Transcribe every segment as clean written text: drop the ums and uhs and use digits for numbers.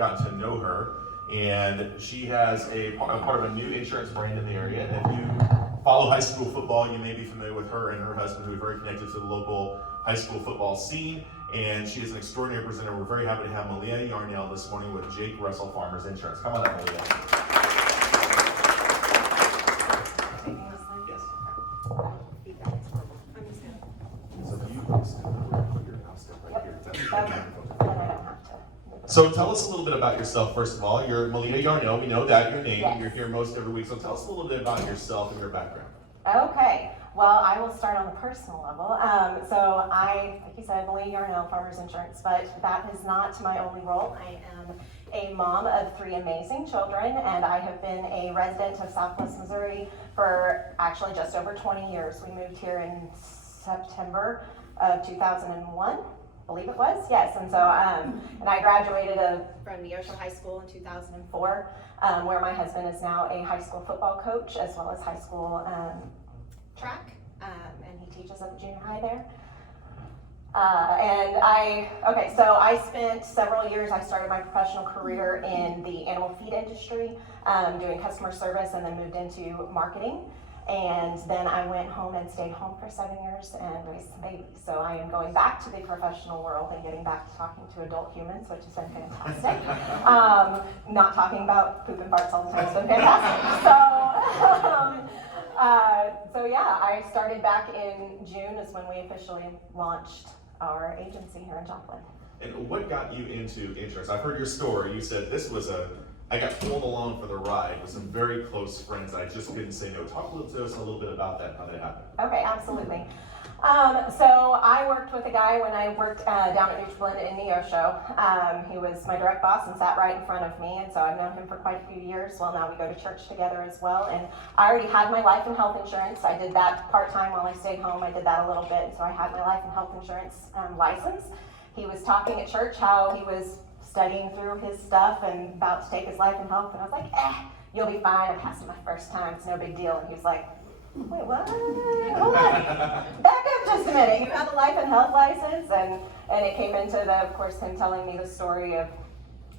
gotten to know her, and she has a part of a new insurance brand in the area. And if you follow high school football, you may be familiar with her and her husband, who are very connected to the local high school football scene. And she is an extraordinary presenter. We're very happy to have Malia Yarnell this morning with Jake Russell Farmers Insurance. Come on up, Malia. Yes. So if you put your house right here. So tell us a little bit about yourself, first of all. You're Malia Yarnell. We know that, your name. Yes. You're here most every week. So tell us a little bit about yourself and your background. Okay, well, I will start on the personal level. So I, like you said, Malia Yarnell, Farmers Insurance, but that is not my only role. I am a mom of 3 amazing children, and I have been a resident of Southwest Missouri for actually just over 20 years. We moved here in September of 2001. I believe it was, yes. And so, and I graduated from Neosho High School in 2004, where my husband is now a high school football coach as well as high school track, and he teaches at the junior high there. So I spent several years, I started my professional career in the animal feed industry, doing customer service, and then moved into marketing. And then I went home and stayed home for 7 years and raised some babies. So I am going back to the professional world and getting back to talking to adult humans, which has been fantastic. Not talking about poop and farts all the time has been fantastic. So yeah, I started back in June is when we officially launched our agency here in Joplin. And what got you into insurance? I've heard your story. You said I got pulled along for the ride with some very close friends. I just couldn't say no. Talk to us a little bit about that, how that happened. Okay, absolutely. So I worked with a guy when I worked down at Nutrilin in Neosho. He was my direct boss and sat right in front of me, and so I've known him for quite a few years. Well, now we go to church together as well, and I already had my life and health insurance. I did that part-time while I stayed home. I did that a little bit, and so I had my life and health insurance license. He was talking at church how he was studying through his stuff and about to take his life and health, and I was like, you'll be fine. I passed it my first time. It's no big deal. And he was like, wait, what? Hold on. Back up just a minute. You have a life and health license? And it came into of course, him telling me the story of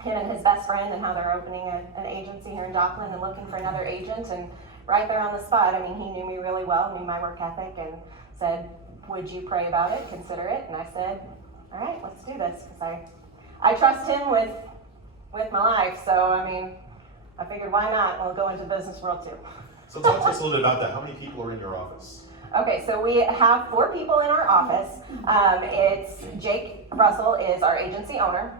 him and his best friend and how they're opening an agency here in Joplin and looking for another agent. And right there on the spot, I mean, he knew me really well, knew my work ethic, and said, would you pray about it, consider it? And I said, all right, let's do this, because I trust him with my life. So, I mean, I figured why not? We'll go into the business world too. So talk to us a little bit about that. How many people are in your office? Okay, so we have 4 people in our office. It's Jake Russell is our agency owner.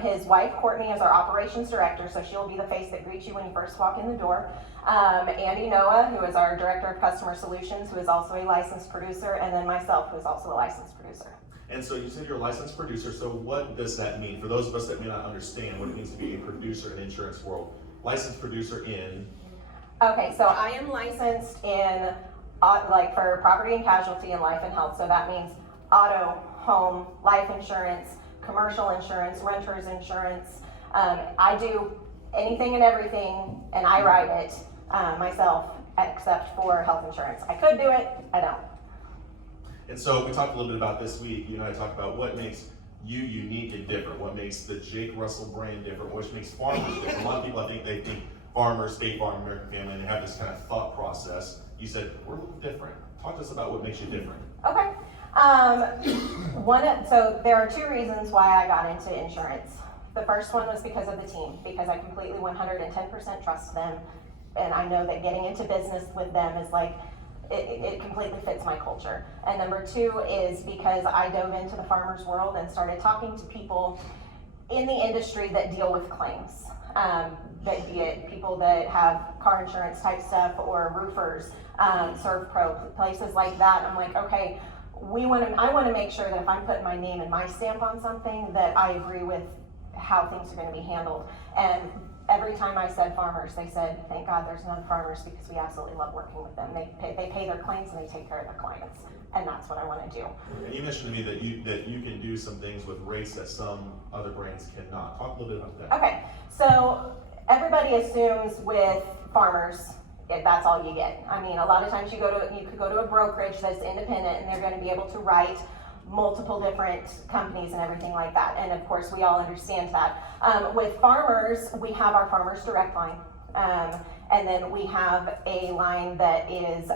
His wife, Courtney, is our operations director, so she'll be the face that greets you when you first walk in the door. Andy Noah, who is our director of customer solutions, who is also a licensed producer, and then myself, who is also a licensed producer. And so you said you're a licensed producer, so what does that mean? For those of us that may not understand what it means to be a producer in the insurance world, licensed producer in? Okay, so I am licensed in, for property and casualty and life and health, so that means auto, home, life insurance, commercial insurance, renter's insurance. I do anything and everything, and I write it myself, except for health insurance. I could do it, I don't. And so we talked a little bit about this week. You and I talked about what makes you unique and different, what makes the Jake Russell brand different, what makes farmers different. A lot of people, I think, they think farmers, State Farm, American Family, and they have this kind of thought process. You said, we're a little different. Talk to us about what makes you different. Okay. So there are 2 reasons why I got into insurance. The first one was because of the team, because I completely 110% trust them, and I know that getting into business with them is like, it completely fits my culture. And number 2 is because I dove into the farmers world and started talking to people in the industry that deal with claims. That be it people that have car insurance type stuff or roofers, ServPro, places like that. I'm like, okay, I want to make sure that if I'm putting my name and my stamp on something, that I agree with how things are going to be handled. And every time I said farmers, they said, thank God there's none farmers, because we absolutely love working with them. They pay their claims and they take care of their clients. And that's what I want to do. And you mentioned to me that you can do some things with race that some other brands cannot. Talk a little bit about that. Okay, so everybody assumes with farmers, that's all you get. I mean, a lot of times you could go to a brokerage that's independent and they're going to be able to write multiple different companies and everything like that. And of course, we all understand that. With farmers, we have our Farmers Direct line. And then we have a line that is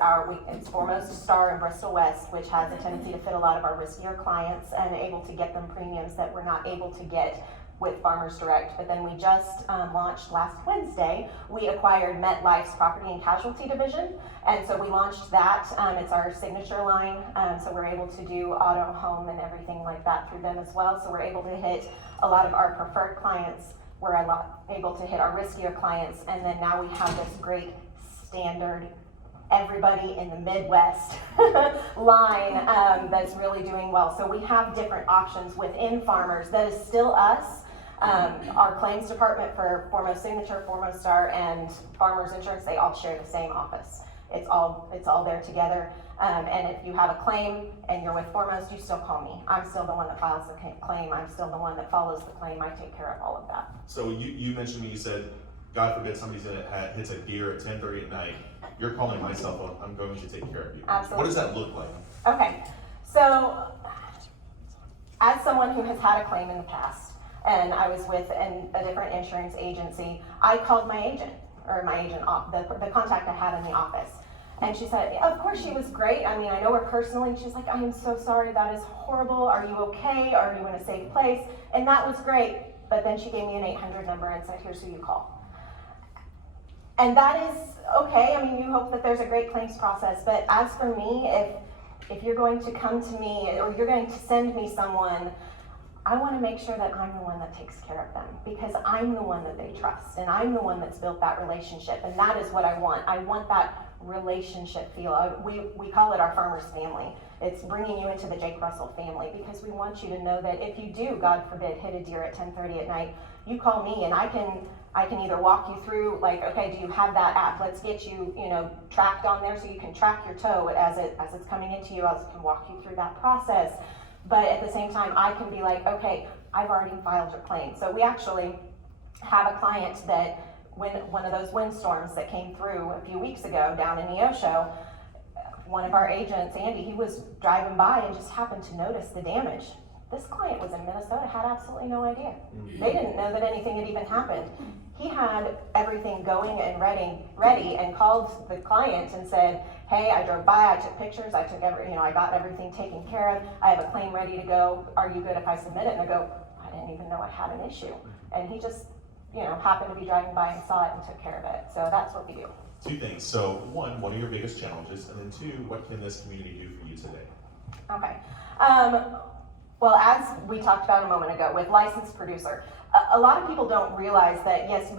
it's Foremost Star in Bristol West, which has a tendency to fit a lot of our riskier clients and able to get them premiums that we're not able to get with Farmers Direct. But then we just launched last Wednesday. We acquired MetLife's Property and Casualty division, and so we launched that. It's our signature line, so we're able to do auto, home, and everything like that through them as well. So we're able to hit a lot of our preferred clients. We're able to hit our riskier clients, and then now we have this great standard everybody in the Midwest line that's really doing well. So we have different options within Farmers. That is still us. Our claims department for Foremost Signature, Foremost Star, and Farmers Insurance, they all share the same office. It's all there together. And if you have a claim and you're with Foremost, you still call me. I'm still the one that files the claim. I'm still the one that follows the claim. I take care of all of that. So you mentioned me, you said, God forbid somebody's hits a deer at 10:30 at night. You're calling my cell phone. I'm going to take care of you. Absolutely. What does that look like? Okay. So as someone who has had a claim in the past, and I was with a different insurance agency, I called my agent, the contact I had in the office. And she said, of course she was great. I mean, I know her personally. She's like, I am so sorry, that is horrible. Are you okay? Are you in a safe place? And that was great. But then she gave me an 800 number and said, here's who you call. And that is okay. I mean, you hope that there's a great claims process. But as for me, if you're going to come to me or you're going to send me someone, I want to make sure that I'm the one that takes care of them, because I'm the one that they trust, and I'm the one that's built that relationship, and that is what I want. I want that relationship feel. We call it our Farmers family. It's bringing you into the Jake Russell family, because we want you to know that if you do, God forbid, hit a deer at 10:30 at night, you call me and I can either walk you through, like, okay, do you have that app? Let's get you, tracked on there so you can track your toe as it's coming into you. I can walk you through that process. But at the same time, I can be like, okay, I've already filed your claim. So we actually have a client that when one of those windstorms that came through a few weeks ago down in Neosho, one of our agents, Andy, he was driving by and just happened to notice the damage. This client was in Minnesota, had absolutely no idea. They didn't know that anything had even happened. He had everything going and ready and called the client and said, hey, I drove by, I took pictures, I got everything taken care of. I have a claim ready to go. Are you good if I submit it? And I go, I didn't even know I had an issue. And he just, happened to be driving by and saw it and took care of it. So that's what we do. Two things. So one, what are your biggest challenges? And then two, what can this community do for you today? Okay. Well, as we talked about a moment ago with licensed producer, a lot of people don't realize that, yes,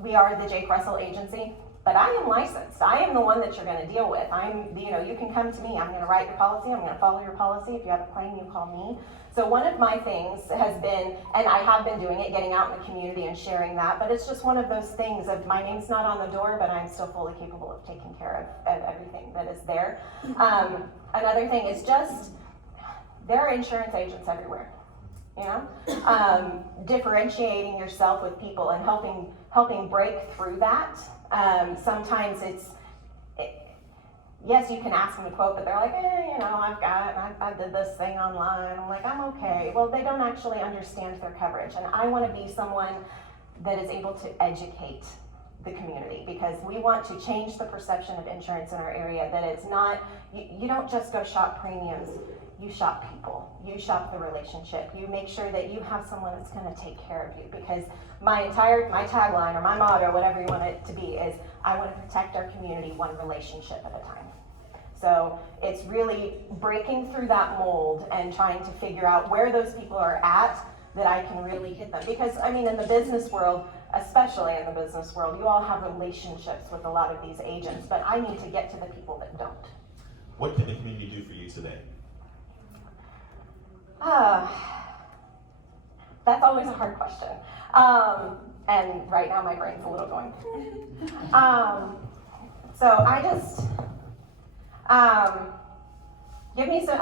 we are the Jake Russell agency, but I am licensed. I am the one that you're going to deal with. You can come to me. I'm going to write your policy. I'm going to follow your policy. If you have a claim, you call me. So one of my things has been, and I have been doing it, getting out in the community and sharing that, but it's just one of those things of my name's not on the door, but I'm still fully capable of taking care of everything that is there. Another thing is just, there are insurance agents everywhere, differentiating yourself with people and helping break through that. Sometimes yes, you can ask them to quote, but they're like, I did this thing online. I'm like, I'm okay. Well, they don't actually understand their coverage. And I want to be someone that is able to educate the community, because we want to change the perception of insurance in our area, that it's not, you don't just go shop premiums. You shop people, you shop the relationship, you make sure that you have someone that's going to take care of you, because my tagline or my motto, whatever you want it to be, is I want to protect our community one relationship at a time. So it's really breaking through that mold and trying to figure out where those people are at, that I can really hit them. Because in the business world, especially in the business world, you all have relationships with a lot of these agents, but I need to get to the people that don't. What can the community do for you today? That's always a hard question. And right now my brain's a little going. So I just, give me some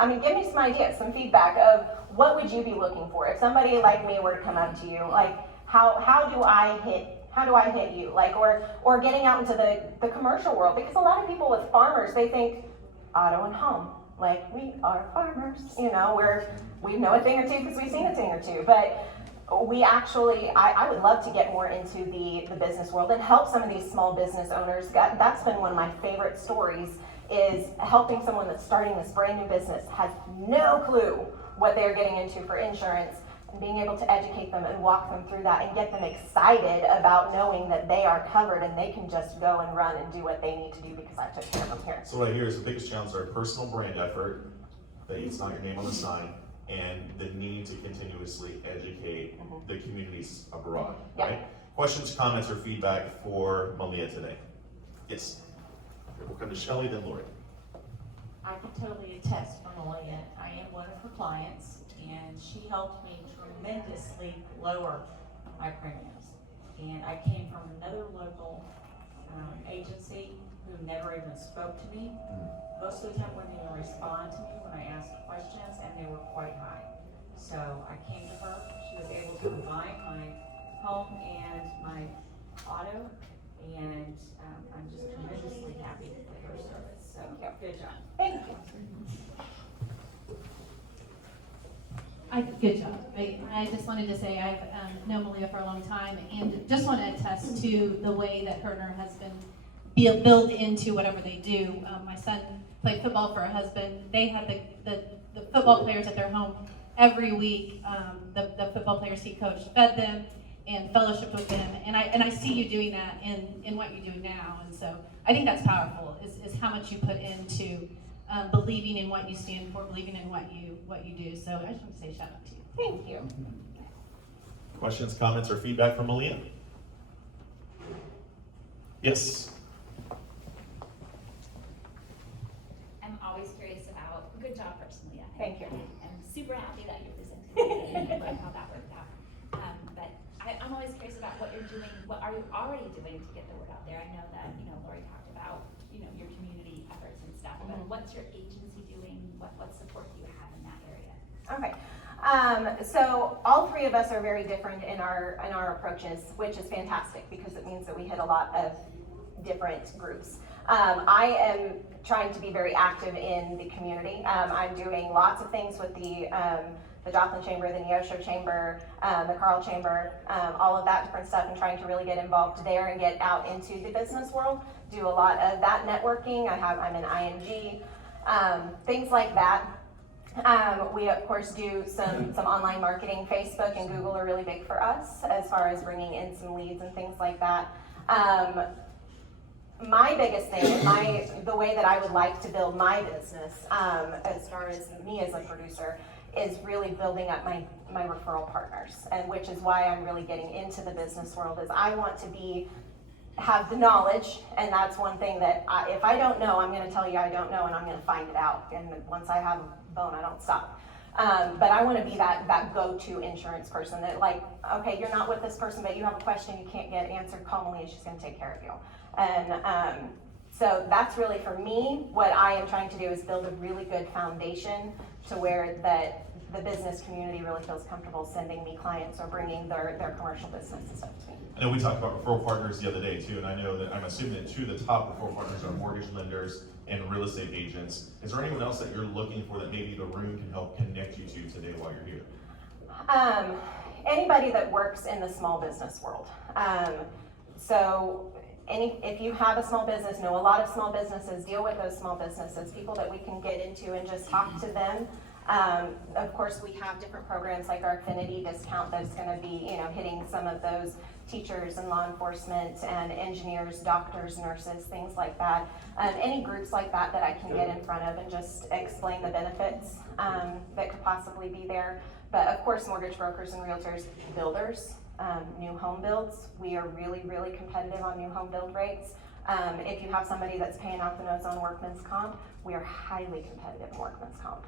ideas, some feedback of what would you be looking for? If somebody like me were to come up to you, like how do I hit you? Like, or getting out into the commercial world, because a lot of people with farmers, they think auto and home. Like, we are farmers, you know, we know a thing or two because we've seen a thing or two. But we actually, I would love to get more into the business world and help some of these small business owners. That's been one of my favorite stories, is helping someone that's starting this brand new business, has no clue what they're getting into for insurance, and being able to educate them and walk them through that and get them excited about knowing that they are covered and they can just go and run and do what they need to do because I took care of them here. So what I hear is the biggest challenge are personal brand effort, that it's not your name on the sign, and the need to continuously educate the communities abroad, right? Questions, comments, or feedback for Malia today? Yes. We'll come to Shelley, then Lori. I can totally attest for Malia. I am one of her clients, and she helped me tremendously lower my premiums. And I came from another local agency who never even spoke to me. Most of the time wouldn't even respond to me when I asked questions, and they were quite high. So I came to her. She was able to buy my home and my auto, and I'm just tremendously happy with her service. So good job. Thank you. Good job. I just wanted to say I've known Malia for a long time, and just want to attest to the way that her and her husband build into whatever they do. My son played football for a husband. They had the football players at their home every week. The football players he coached fed them and fellowshiped with them, and I see you doing that in what you do now. And so I think that's powerful, is how much you put into believing in what you stand for, believing in what you do. So I just want to say shout out to you. Thank you. Questions, comments, or feedback from Malia? Yes. I'm always curious about, good job personally. Thank you. I'm super happy that you're presenting and how that worked out. But I'm always curious about what you're doing, what are you already doing to get the word out there? I know that, Lori talked about, your community efforts and stuff, but what's your agency doing? What support do you have in that area? Okay. So all three of us are very different in our approaches, which is fantastic because it means that we hit a lot of different groups. I am trying to be very active in the community. I'm doing lots of things with the Joplin Chamber, the Neosho Chamber, the Carl Chamber, all of that different stuff, and trying to really get involved there and get out into the business world. Do a lot of that networking. I'm in IMG, things like that. We of course do some online marketing. Facebook and Google are really big for us as far as bringing in some leads and things like that. My biggest thing, and the way that I would like to build my business, as far as me as a producer, is really building up my referral partners, and which is why I'm really getting into the business world. Is I want to have the knowledge, and that's one thing that if I don't know, I'm going to tell you I don't know, and I'm going to find it out. And once I have a bone, I don't stop. But I want to be that go-to insurance person that, like, okay, you're not with this person, but you have a question you can't get answered, call Malia, she's going to take care of you. And so that's really, for me, what I am trying to do is build a really good foundation to where the business community really feels comfortable sending me clients or bringing their commercial business and stuff to me. I know we talked about referral partners the other day too, and I know that I'm assuming that two of the top referral partners are mortgage lenders and real estate agents. Is there anyone else that you're looking for that maybe the room can help connect you to today while you're here? Anybody that works in the small business world. If you have a small business, know a lot of small businesses, deal with those small businesses, people that we can get into and just talk to them. Of course, we have different programs like our affinity discount that's going to be, hitting some of those teachers and law enforcement and engineers, doctors, nurses, things like that. Any groups like that I can get in front of and just explain the benefits that could possibly be there. But of course, mortgage brokers and realtors, builders, new home builds. We are really, really competitive on new home build rates. If you have somebody that's paying out the nose on workman's comp, we are highly competitive in workman's comp.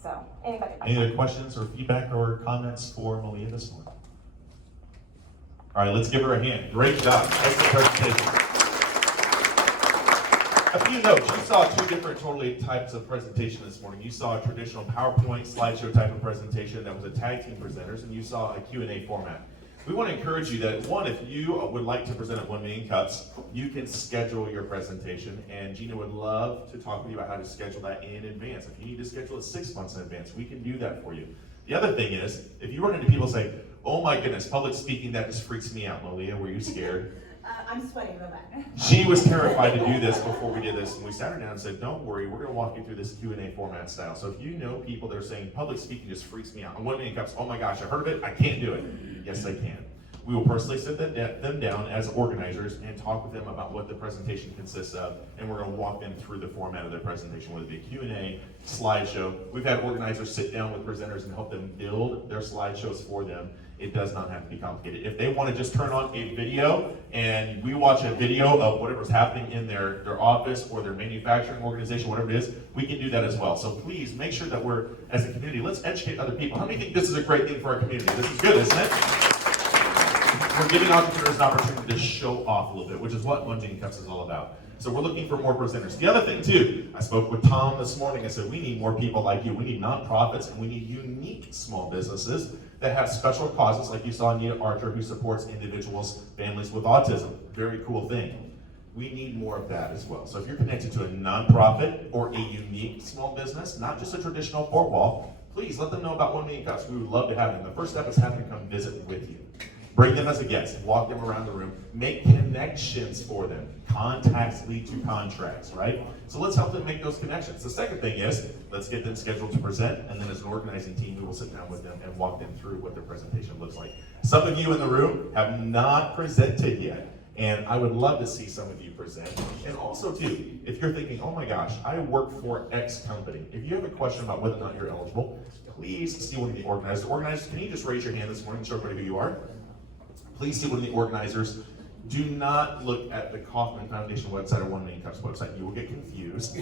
So anybody. Any other questions or feedback or comments for Malia this morning? All right, let's give her a hand. Great job. Excellent presentation. A few notes. You saw two different types of presentation this morning. You saw a traditional PowerPoint slideshow type of presentation that was a tag team presenters, and you saw a Q&A format. We want to encourage you that, one, if you would like to present at 1 Million Cups, you can schedule your presentation, and Gina would love to talk with you about how to schedule that in advance. If you need to schedule it 6 months in advance, we can do that for you. The other thing is, if you run into people say, oh my goodness, public speaking, that just freaks me out, Malia, were you scared? I'm sweating real bad. She was terrified to do this before we did this, and we sat her down and said, don't worry, we're going to walk you through this Q&A format style. So if you know people that are saying, public speaking just freaks me out, on 1 Million Cups, oh my gosh, I heard of it, I can't do it. Yes, I can. We will personally sit them down as organizers and talk with them about what the presentation consists of, and we're going to walk them through the format of their presentation, whether it be a Q&A, slideshow. We've had organizers sit down with presenters and help them build their slideshows for them. It does not have to be complicated. If they want to just turn on a video and we watch a video of whatever's happening in their office or their manufacturing organization, whatever it is, we can do that as well. So please make sure that we're, as a community, let's educate other people. How many think this is a great thing for our community? This is good, isn't it? We're giving entrepreneurs an opportunity to show off a little bit, which is what 1 Million Cups is all about. So we're looking for more presenters. The other thing too, I spoke with Tom this morning. I said, we need more people like you. We need nonprofits and we need unique small businesses that have special causes, like you saw Anita Archer, who supports individuals, families with autism. Very cool thing. We need more of that as well. So if you're connected to a nonprofit or a unique small business, not just a traditional four wall, please let them know about 1 Million Cups. We would love to have them. The first step is having them come visit with you. Bring them as a guest, walk them around the room, make connections for them. Contacts lead to contracts, right? So let's help them make those connections. The second thing is, let's get them scheduled to present, and then as an organizing team, we will sit down with them and walk them through what their presentation looks like. Some of you in the room have not presented yet, and I would love to see some of you present. And also too, if you're thinking, oh my gosh, I work for X company. If you have a question about whether or not you're eligible, please see one of the organizers. Organizers, can you just raise your hand this morning and show everybody who you are? Please see one of the organizers. Do not look at the Kauffman Foundation website or 1 Million Cups website. You will get confused.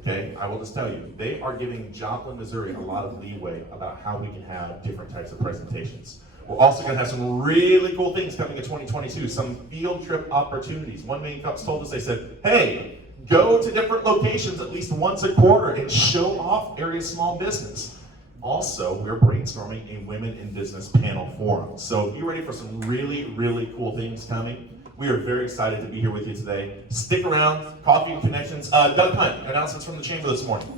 Okay, I will just tell you, they are giving Joplin, Missouri a lot of leeway about how we can have different types of presentations. We're also going to have some really cool things coming in 2022, some field trip opportunities. 1 Million Cups told us, they said, hey, go to different locations at least once a quarter and show off area small business. Also, we're brainstorming a Women in Business panel forum. So be ready for some really, really cool things coming. We are very excited to be here with you today. Stick around, Coffee and Connections. Doug Hunt, announcements from the chamber this morning.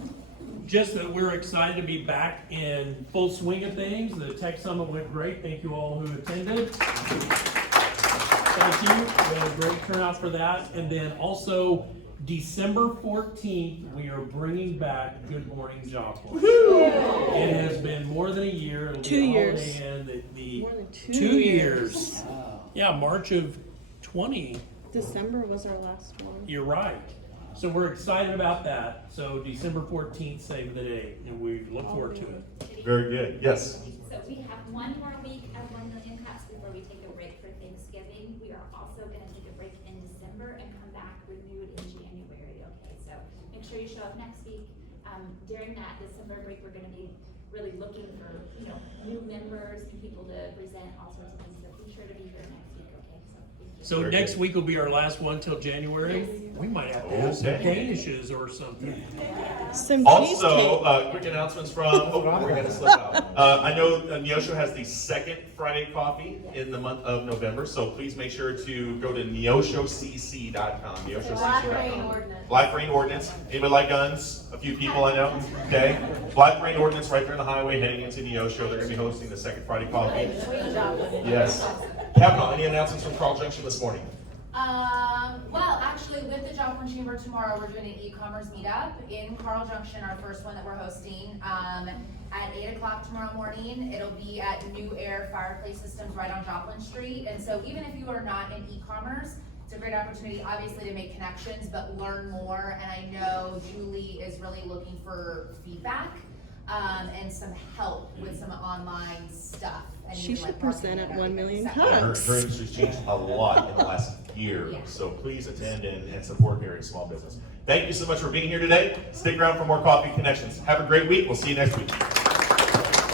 Just that we're excited to be back in full swing of things. The Tech Summit went great. Thank you all who attended. Thank you. We had a great turnout for that. And then also, December 14th, we are bringing back Good Morning Joplin. It has been more than a year. It'll be 2 years. More than 2 years. Yeah, March of 20. December was our last one. You're right. So we're excited about that. So December 14th, save the date, and we look forward to it. Very good. Yes. So we have one more week of 1 Million Cups before we take a break for Thanksgiving. We are also going to take a break in December and come back renewed in January. Okay, so make sure you show up next week. During that December break, we're going to be really looking for new members and people to present all sorts of things. So be sure to be here next week. Okay, so thank you. So next week will be our last one till January. We might have to have some Okay. Danishes or something. Some Also, cheesecake. quick announcements from, we're going to slip out. I know Neosho has the second Friday coffee in the month of November, so please make sure to go to neoshocc.com. Black Rain neoshocc.com. Ordinance. Black Rain Ordinance. Anybody like guns? A few people I know. Okay. Black Rain Ordinance right there on the highway heading into Neosho. They're going to be hosting the second Friday coffee. Sweet job. Yes. Kavanaugh, any announcements from Carl Junction this morning? Well, actually, with the Joplin Chamber tomorrow, we're doing an e-commerce meetup in Carl Junction, our first one that we're hosting, at 8 o'clock tomorrow morning. It'll be at New Air Fireplace Systems right on Joplin Street. And so even if you are not in e-commerce, it's a great opportunity, obviously, to make connections, but learn more. And I know Julie is really looking for feedback, and some help with some online stuff. And She even, should like, present marketing at 1 and Million everything. Yeah, Cups. her industry's changed a lot in the last year, Yeah. so please attend and support Area Small Business. Thank you so much for being here today. Stick around for more Coffee Connections. Have a great week. We'll see you next week.